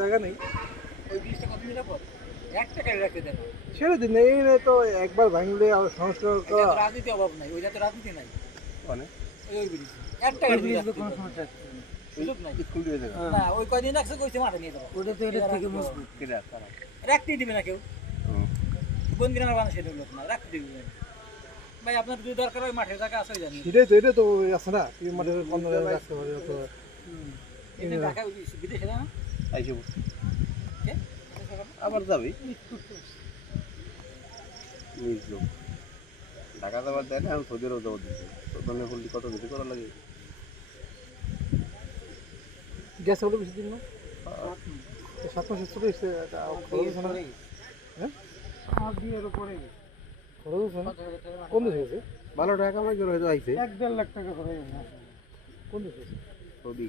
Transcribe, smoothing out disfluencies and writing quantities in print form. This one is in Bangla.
জায়গা নেই, ওই ব্রিজটা কত দিনের পর একটা গাড়ি রাখতে দেন না। ছেড়ে দিন। এই নিয়ে তো একবার ভাঙলে আর সংস্কার এটা করা। তো রাজনীতি অভাব নাই, ওই জাতীয় রাজনীতি নাই। মানে ওই ব্রিজ একটা গাড়ি রাখতে কোনো সমস্যা সুযোগ নাই। স্কুল দিয়ে দেবে না ওই কয়দিন রাখছে কইছে মাঠে নিয়ে যাবো, ওটা তো এটার থেকে মজবুত। কিরা তারা রাখতেই দিবে না কেউ। কোন গ্রামের মানুষ সেটা লোক না, রাখতে দিবে না। ভাই আপনার যদি দরকার হয় মাঠের জায়গা আছে জানি, এটা তো আছে না, কি মাঠের 15 রাখতে পারে অথবা এটা ঢাকা বিদেশে না আইসে বসে কে? আবার যাবি নিজ লোক ঢাকা যাবার দেয় না, এখন সৌদিরও যাবো দিচ্ছে সৌদানে ফুললি কত কিছু করা লাগে। গ্যাস হলো বেশি দিন না, 7 মাসের চলে এসছে। খরচ হয় না? হ্যাঁ আর দিয়ের উপরে খরচ হয় না? কোন দেশে গেছে? ভালো টাকা কামাই করে হয়তো আইছে 1-1.5 লাখ টাকা খরচ হয়। কোন দেশে গেছে? সৌদি